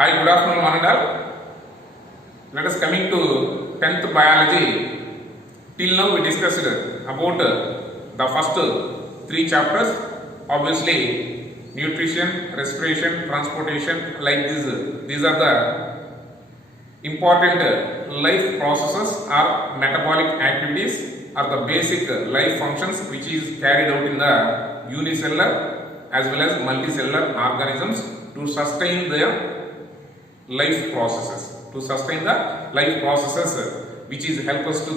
Hi, good afternoon, one and all. Let us coming to 10th biology. Till now we discussed about the first three chapters. Obviously, nutrition, respiration, transportation, like this. These are the important life processes or metabolic activities are the basic life functions which is carried out in the unicellular as well as multicellular organisms to sustain their life processes, which is help us to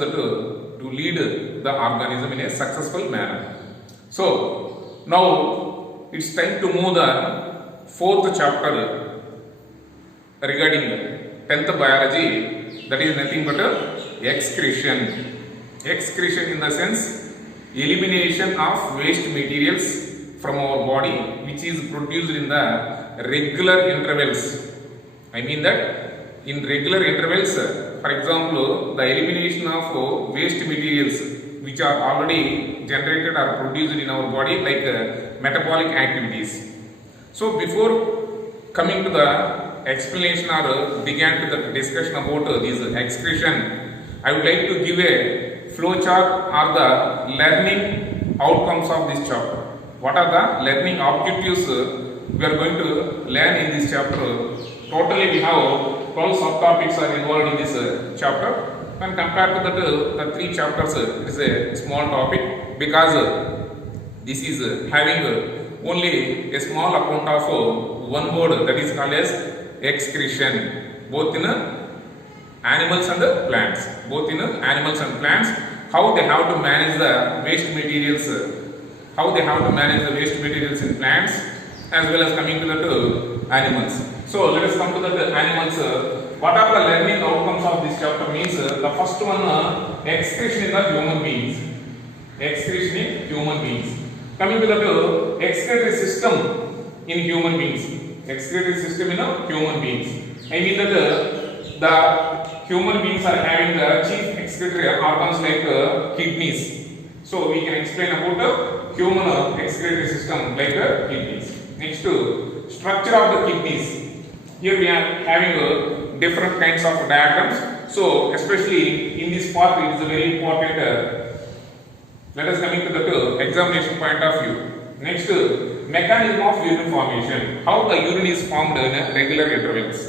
lead the organism in a successful manner. So now it's time to move the fourth chapter regarding 10th biology, that is nothing but excretion. Excretion in the sense elimination of waste materials from our body which is produced in the regular intervals. I mean that in regular intervals, for example, the elimination of waste materials which are already generated or produced in our body like metabolic activities. So before coming to the explanation or began to the discussion about this excretion, I would like to give a flow chart or the learning outcomes of this chapter. What are the learning objectives we are going to learn in this chapter? Totally we have 12 subtopics are involved in this chapter, and compared to the three chapters it is a small topic because this is having only a small amount of one word, that is called as excretion, both in animals and plants. How they have to manage the waste materials, in plants as well as coming to the animals. So let us come to the animals. What are the learning outcomes of this chapter means the first one excretion in the human beings. Coming to the excretory system in human beings. I mean that the human beings are having the chief excretory organs like kidneys. So we can explain about human excretory system like kidneys. Next, structure of the kidneys. Here we are having different kinds of diagrams. So especially in this part it is very important. Let us coming to the examination point of view. Next, mechanism of urine formation. How the urine is formed in regular intervals.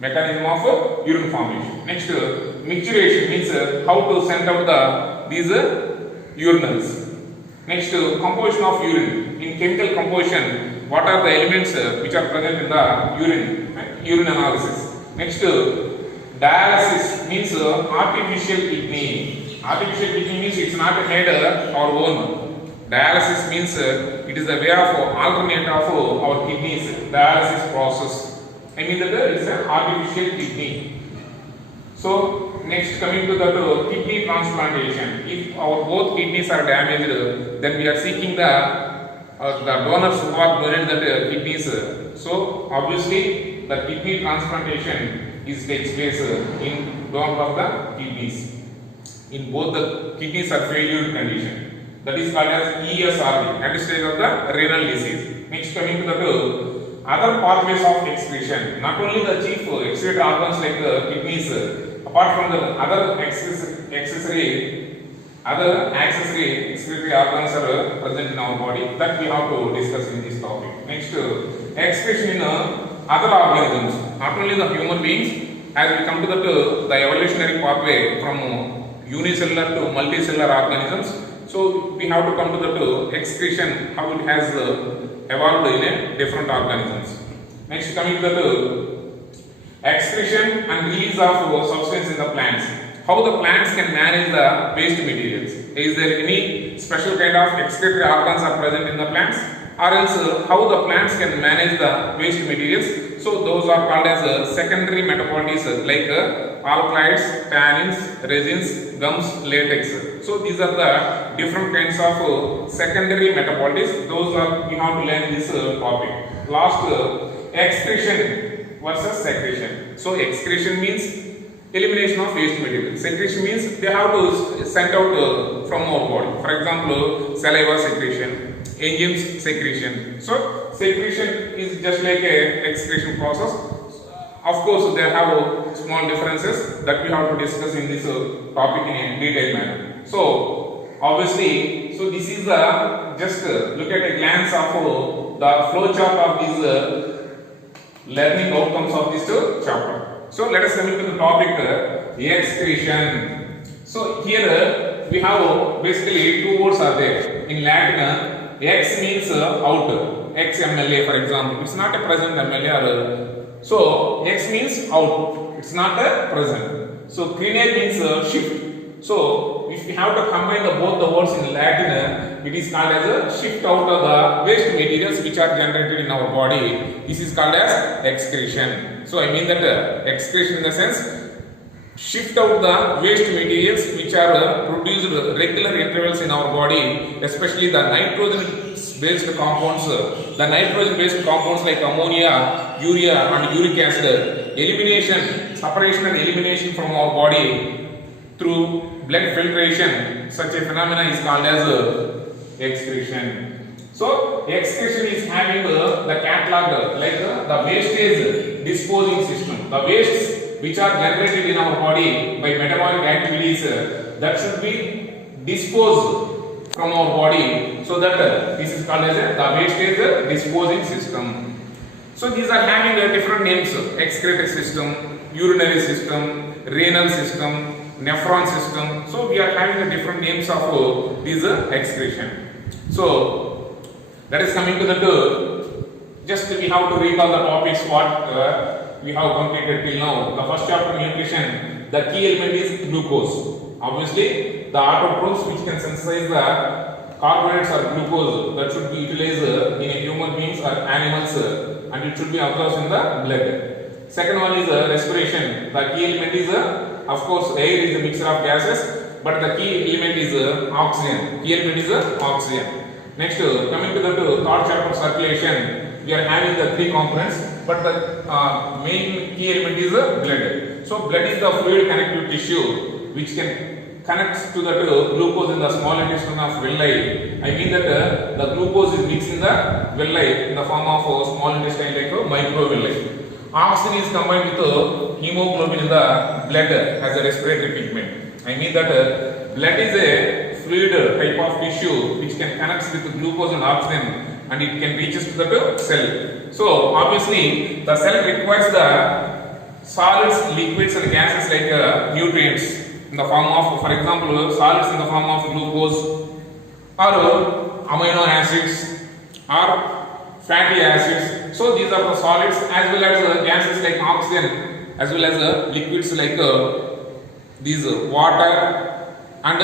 Mechanism of urine formation. Next, micturition means how to send out these urinals. Next, composition of urine. In chemical composition, what are the elements which are present in the urine analysis. Next, dialysis means artificial kidney. Artificial kidney means it's not made our own. Dialysis means it is a way of alternate of our kidneys. Dialysis process. I mean that it's an artificial kidney. So next, coming to the kidney transplantation. If our both kidneys are damaged, then we are seeking the donors who are donated the kidneys. So obviously the kidney transplantation takes place in donor of the kidneys. In both the kidneys are failure condition. That is called as ESRD, end stage of the renal disease. Next, coming to the other pathways of excretion. Not only the chief excretory organs like kidneys, apart from the other accessory excretory organs are present in our body that we have to discuss in this topic. Next, excretion in other organisms, not only the human beings. As we come to the evolutionary pathway from unicellular to multicellular organisms, so we have to come to the excretion, how it has evolved in a different organisms. Next, coming to the excretion and release of substance in the plants. How the plants can manage the waste materials. Is there any special kind of excretory organs are present in the plants? Or else how the plants can manage the waste materials? So those are called as secondary metabolites like alkaloids, tannins, resins, gums, latex. So these are the different kinds of secondary metabolites. Those are we have to learn in this topic. Last, excretion versus secretion. So excretion means elimination of waste material. Secretion means they have to send out from our body. For example, saliva secretion, enzymes secretion. So secretion is just like a excretion process. Of course, there have small differences that we have to discuss in this topic in a detailed manner. So, obviously, so this is just look at a glance of the flow chart of these learning outcomes of this chapter. So, let us come into the topic excretion. So, here we have basically two words are there. In Latin, X means out, X MLA for example. It's not a present MLA or so X means out. It's not a present. So crenate means shift. So if we have to combine both the words in Latin, it is called as a shift out of the waste materials which are generated in our body. This is called as excretion. So I mean that excretion in the sense shift out the waste materials which are produced regular intervals in our body, especially the nitrogen based compounds, the nitrogen based compounds like ammonia, urea and uric acid, elimination, separation and elimination from our body through blood filtration. Such a phenomena is called as excretion. So excretion is having the catalog like the wastage disposing system. The wastes which are generated in our body by metabolic activities that should be disposed from our body, so that this is called as the wastage disposing system. So these are having different names: excretory system, urinary system, renal system, nephron system. So we are having the different names of these excretion. So that is coming to the just we have to recall the topics what we have completed till now. The first chapter nutrition, the key element is glucose. Obviously, the autotrophs which can synthesize the carbohydrates or glucose that should be utilized in a human beings or animals and it should be absorbed in the blood. Second one is respiration. The key element is of course air is a mixture of gases, but the key element is oxygen. Key element is oxygen. Next, coming to the third chapter circulation, we are having the three components, but the main key element is blood. So blood is the fluid connective tissue which can connect to the glucose in the small intestine of villi. I mean that the glucose is mixed in the villi in the form of small intestine like microvilli. Oxygen is combined with hemoglobin in the blood as a respiratory pigment. I mean that blood is a fluid type of tissue which can connect with glucose and oxygen and it can reach to the cell. So obviously the cell requires the solids, liquids and gases like nutrients in the form of, for example, solids in the form of glucose or amino acids or fatty acids. So these are the solids as well as gases like oxygen as well as liquids like these water and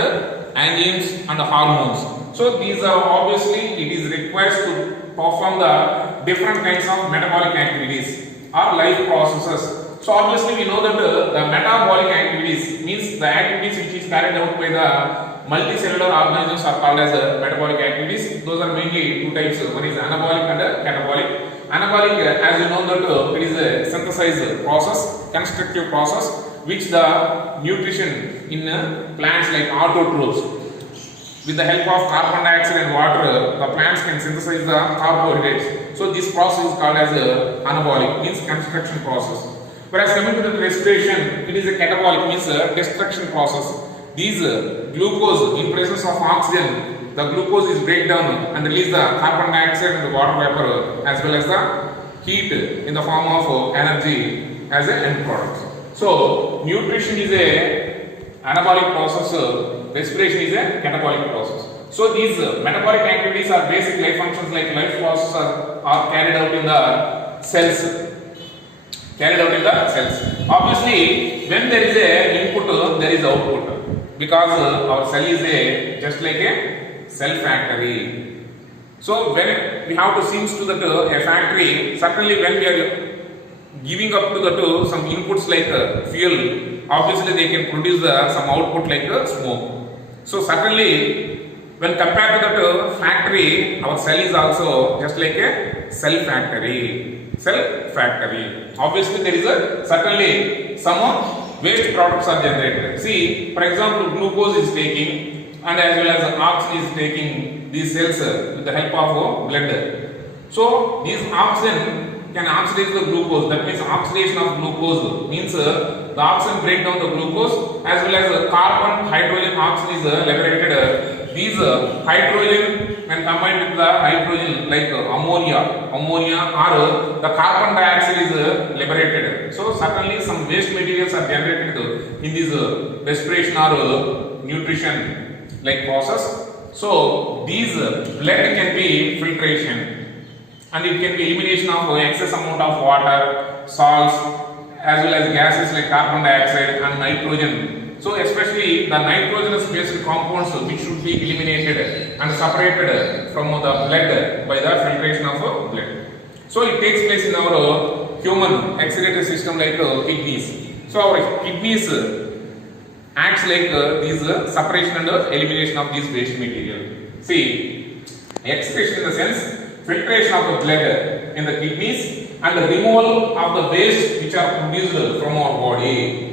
enzymes and hormones. So these are obviously it is required to perform the different kinds of metabolic activities or life processes. So obviously we know that the metabolic activities means the activities which is carried out by the multicellular organisms are called as metabolic activities. Those are mainly two types. One is anabolic and catabolic. Anabolic, as you know that it is a synthesized process, constructive process, which the nutrition in plants like autotrophs. With the help of carbon dioxide and water, the plants can synthesize the carbohydrates. So this process is called as anabolic, means construction process. Whereas coming to the respiration, it is a catabolic, means a destruction process. These glucose in presence of oxygen, the glucose is break down and release the carbon dioxide and the water vapor as well as the heat in the form of energy as an end product. So nutrition is a anabolic process, respiration is a catabolic process. So these metabolic activities are basic life functions like life processes are carried out in the cells. Obviously, when there is a input, there is output, because our cell is a just like a cell factory. So when we have to seems to a factory, certainly when we are giving up to some inputs like fuel, obviously they can produce some output like smoke. So certainly when compared to the factory, our cell is also just like a cell factory. Obviously there is certainly some waste products are generated. See, for example, glucose is taking and as well as oxygen is taking these cells with the help of blood. So these oxygen can oxidize the glucose. That means oxidation of glucose means the oxygen break down the glucose as well as carbon hydrogen oxygen is liberated. These hydrogen when combined with the hydrogen like ammonia or the carbon dioxide is liberated. So certainly some waste materials are generated in this respiration or nutrition like process. So these blood can be filtration and it can be elimination of excess amount of water, salts as well as gases like carbon dioxide and nitrogen. So especially the nitrogenous based compounds which should be eliminated and separated from the blood by the filtration of blood. So it takes place in our human excretory system like kidneys. So our kidneys acts like these separation and elimination of these waste material. See, excretion in the sense filtration of the blood in the kidneys and the removal of the waste which are produced from our body.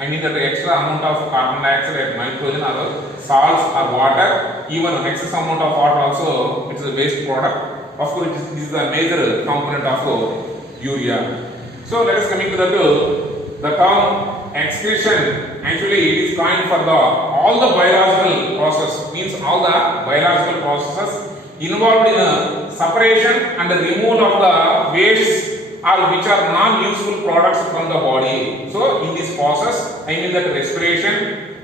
I mean that the extra amount of carbon dioxide, nitrogen or salts or water, even excess amount of water also, it is a waste product. Of course, this is a major component of urea. So let us coming to the term excretion. Actually, it is coined for all the biological process, means all the biological processes involved in separation and the removal of the waste or which are non-useful products from the body. So in this process, I mean that respiration,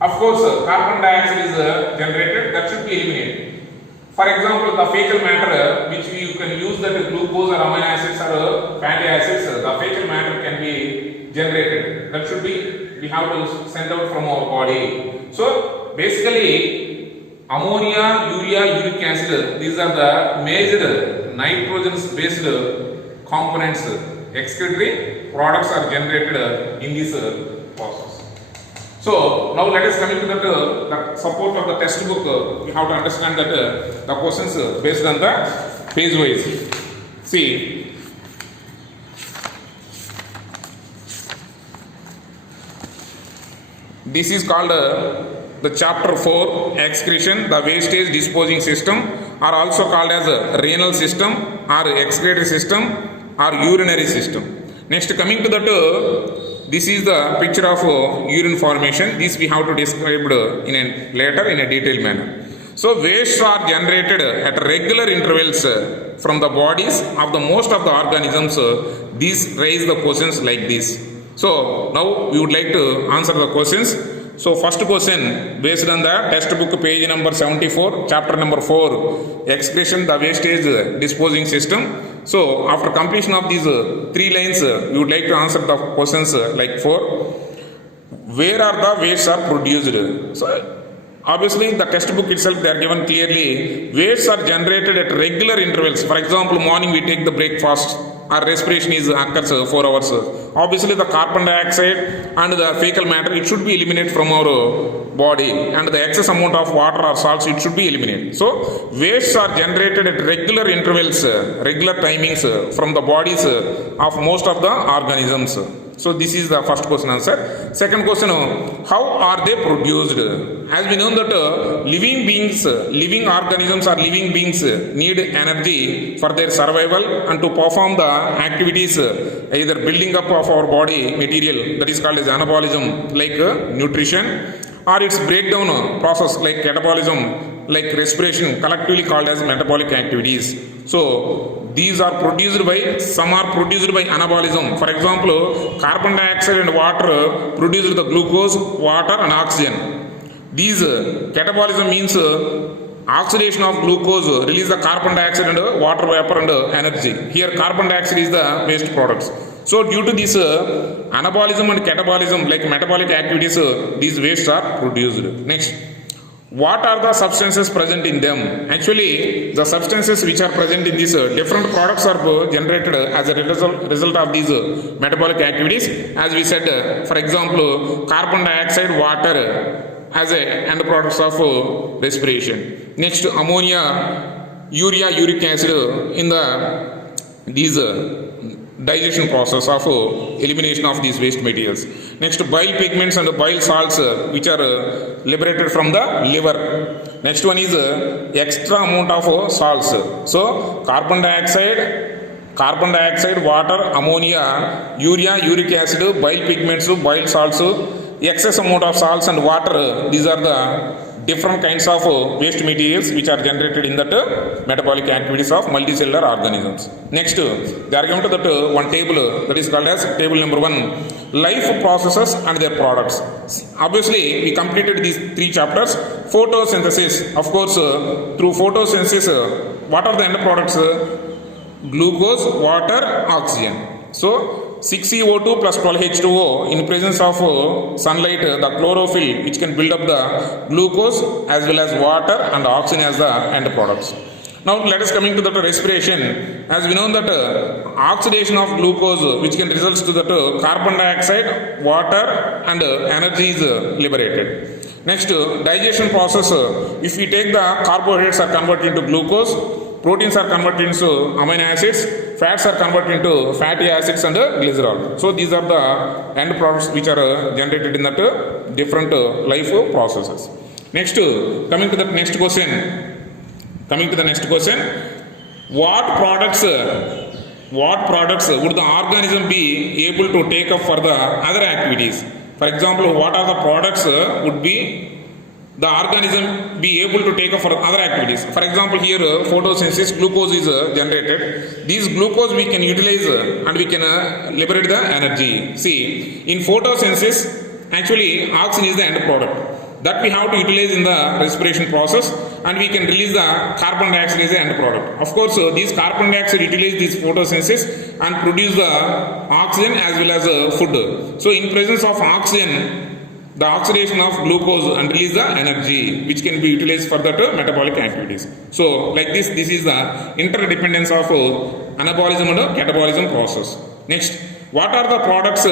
of course carbon dioxide is generated, that should be eliminated. For example, the fecal matter which you can use that glucose or amino acids or fatty acids, the fecal matter can be generated. That should be, we have to send out from our body. So basically ammonia, urea, uric acid, these are the major nitrogenous based components, excretory products are generated in this process. So now let us come into the support of the textbook. We have to understand that the questions based on the page wise. See, this is called the chapter 4 excretion, the wastage disposing system, are also called as a renal system or excretory system or urinary system. Next, coming to that, this is the picture of urine formation. This we have to describe later in a detailed manner. So wastes are generated at regular intervals from the bodies of the most of the organisms. These raise the questions like this. So now we would like to answer the questions. So first question based on the textbook page number 74, chapter number 4, excretion, the wastage disposing system. So after completion of these 3 lines, we would like to answer the questions like 4. Where are the wastes are produced? So obviously the textbook itself they are given clearly. Wastes are generated at regular intervals. For example, morning we take the breakfast. Our respiration is occurs 4 hours. Obviously the carbon dioxide and the fecal matter, it should be eliminated from our body, and the excess amount of water or salts, it should be eliminated. So wastes are generated at regular intervals, regular timings from the bodies of most of the organisms. So this is the first question answer. Second question, how are they produced? As we know that living beings, living organisms or living beings need energy for their survival and to perform the activities, either building up of our body material, that is called as anabolism like nutrition, or its breakdown process like catabolism, like respiration, collectively called as metabolic activities. So these are produced by, some are produced by anabolism. For example, carbon dioxide and water produce the glucose, water and oxygen. These catabolism means oxidation of glucose, release the carbon dioxide and water vapor and energy. Here carbon dioxide is the waste products. So due to this anabolism and catabolism like metabolic activities, these wastes are produced. Next, what are the substances present in them? Actually, the substances which are present in these different products are generated as a result of these metabolic activities. As we said, for example, carbon dioxide, water as a end products of respiration. Next, ammonia, urea, uric acid in the these digestion process of elimination of these waste materials. Next, bile pigments and bile salts which are liberated from the liver. Next one is extra amount of salts. So carbon dioxide, carbon dioxide, water, ammonia, urea, uric acid, bile pigments, bile salts, excess amount of salts and water. These are the different kinds of waste materials which are generated in that metabolic activities of multicellular organisms. Next, they are given to that one table that is called as table number 1, life processes and their products. Obviously, we completed these 3 chapters. Photosynthesis, of course, through photosynthesis, what are the end products? Glucose, water, oxygen. So 6CO2 plus 12H2O in presence of sunlight, the chlorophyll which can build up the glucose as well as water and oxygen as the end products. Now let us coming to the respiration. As we know that oxidation of glucose which can result to that carbon dioxide, water and energy is liberated. Next, digestion process. If we take the carbohydrates are converted into glucose, proteins are converted into amino acids, fats are converted into fatty acids and glycerol. So these are the end products which are generated in that different life processes. Next, coming to the next question. What products would the organism be able to take up for the other activities? For example, what are the products would be the organism be able to take up for other activities? For example, here photosynthesis, glucose is generated. These glucose we can utilize and we can liberate the energy. See, in photosynthesis, actually oxygen is the end product that we have to utilize in the respiration process, and we can release the carbon dioxide as the end product. Of course, these carbon dioxide utilize this photosynthesis and produce the oxygen as well as food. So in presence of oxygen, the oxidation of glucose and release the energy which can be utilized for that metabolic activities. So like this is the interdependence of anabolism and catabolism process. Next, what are the products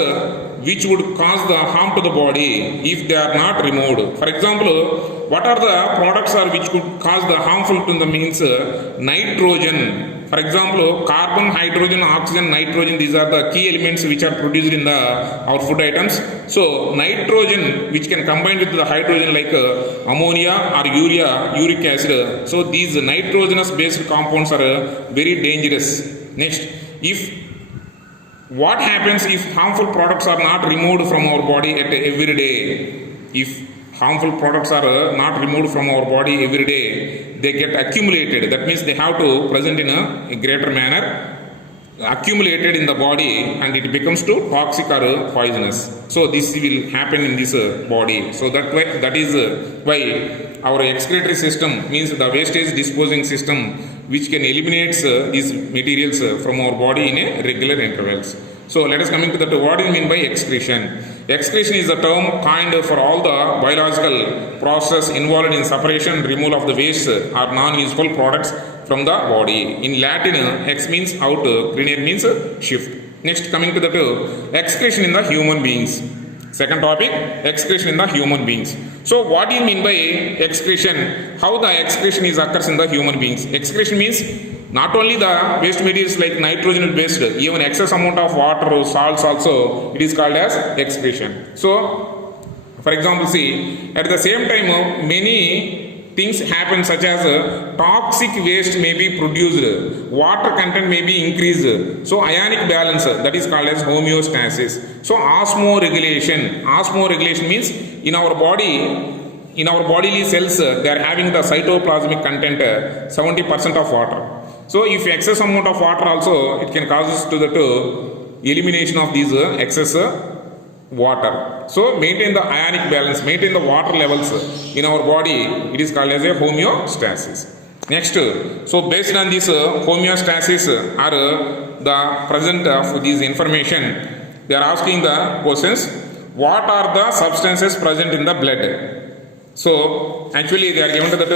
which would cause the harm to the body if they are not removed? For example, what are the products which could cause the harmful to the means nitrogen? For example, carbon, hydrogen, oxygen, nitrogen, these are the key elements which are produced in our food items. So nitrogen which can combine with the hydrogen like ammonia or urea, uric acid. So these nitrogenous based compounds are very dangerous. Next, what happens if harmful products are not removed from our body at every day? If harmful products are not removed from our body every day, they get accumulated. That means they have to present in a greater manner, accumulated in the body, and it becomes too toxic or poisonous. So this will happen in this body. So that is why our excretory system, means the wastage disposing system, which can eliminate these materials from our body in a regular intervals. So let us come into that. What is mean by excretion? Excretion is a term coined for all the biological process involved in separation and removal of the waste or non-useful products from the body. In Latin, ex means out, cranial means shift. Next, coming to the excretion in the human beings. Second topic, excretion in the human beings. So what do you mean by excretion? How the excretion occurs in the human beings? Excretion means not only the waste materials like nitrogen based, even excess amount of water or salts also, it is called as excretion. So for example, see, at the same time many things happen such as toxic waste may be produced, water content may be increased. So ionic balance, that is called as homeostasis. So osmoregulation means in our bodily cells, they are having the cytoplasmic content 70% of water. So if excess amount of water also, it can cause us to the elimination of these excess water. So maintain the ionic balance, maintain the water levels in our body, it is called as a homeostasis. Next, so based on this homeostasis or the present of this information, they are asking the questions, what are the substances present in the blood? So actually they are given to the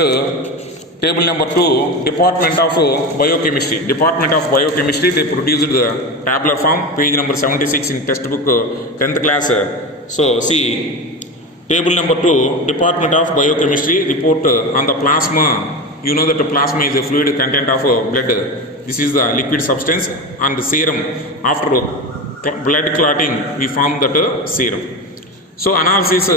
table number 2, Department of Biochemistry. Department of Biochemistry, they produced the tabular form, page number 76 in textbook 10th class. So see, table number 2, Department of Biochemistry, report on the plasma. You know that the plasma is a fluid content of blood. This is the liquid substance, and the serum. After blood clotting, we form that serum. So analysis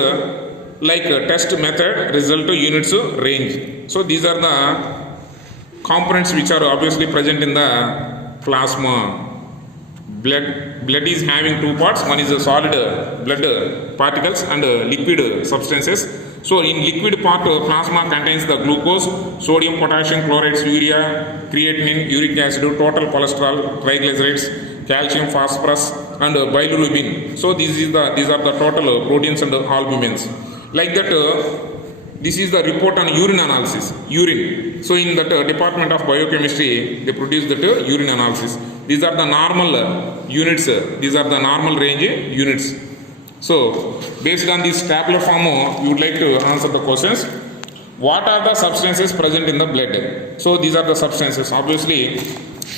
like test method, result units, range. So these are the components which are obviously present in the plasma. Blood is having two parts. One is a solid blood particles and liquid substances. So in liquid part, plasma contains the glucose, sodium, potassium, chlorides, urea, creatinine, uric acid, total cholesterol, triglycerides, calcium, phosphorus, and bilirubin. So these are the total proteins and albumins. Like that, this is the report on urine analysis. Urine. So in that department of biochemistry, they produce that urine analysis. These are the normal units. These are the normal range units. So based on this tabular form, you would like to answer the questions. What are the substances present in the blood? So these are the substances. Obviously,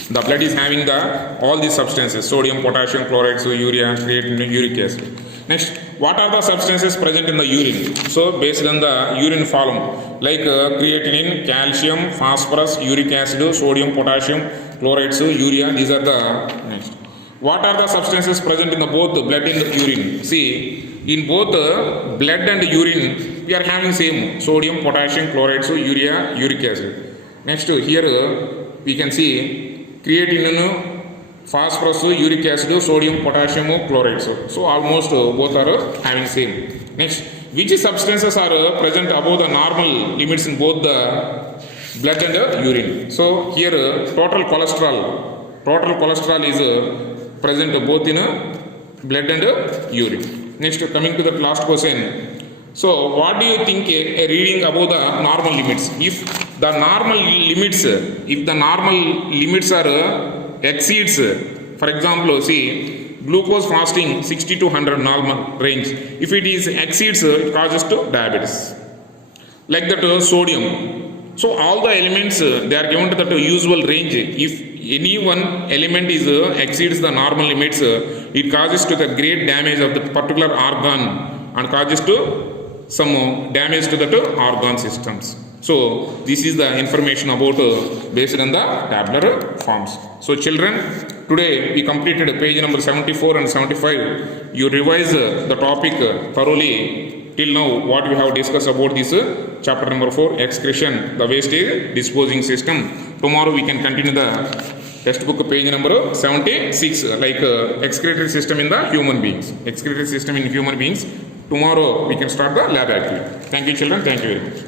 the blood is having all these substances: sodium, potassium, chloride, urea, creatinine, uric acid. Next, what are the substances present in the urine? So based on the urine column, like creatinine, calcium, phosphorus, uric acid, sodium, potassium, chloride, urea. These are the next. What are the substances present in both the blood and the urine? See, in both the blood and urine, we are having same sodium, potassium, chloride, urea, uric acid. Next, here we can see creatinine, phosphorus, uric acid, sodium, potassium, chloride. So almost both are having same. Next, which substances are present above the normal limits in both the blood and urine? So here total cholesterol is present both in blood and urine. Next, coming to the last question. So what do you think a reading above the normal limits? If the normal limits are exceeds, for example, see glucose fasting 60 to 100 normal range. If it is exceeds, it causes to diabetes. Like that sodium. So all the elements they are given to the usual range. If any one element is exceeds the normal limits, it causes to the great damage of the particular organ and causes to some damage to the organ systems. So this is the information about based on the tabular forms. So children, today we completed page number 74 and 75. You revise the topic thoroughly. Till now, what we have discussed about this chapter number 4, excretion, the wastage disposing system. Tomorrow we can continue the textbook page number 76, like excretory system in the human beings. Excretory system in human beings. Tomorrow we can start the lab activity. Thank you children. Thank you very much.